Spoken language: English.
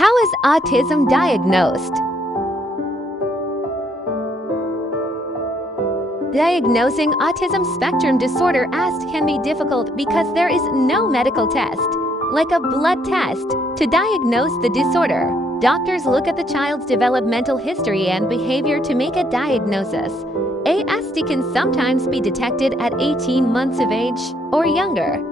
How is autism diagnosed? Diagnosing autism spectrum disorder (ASD) can be difficult because there is no medical test, like a blood test, to diagnose the disorder. Doctors look at the child's developmental history and behavior to make a diagnosis. ASD can sometimes be detected at 18 months of age or younger.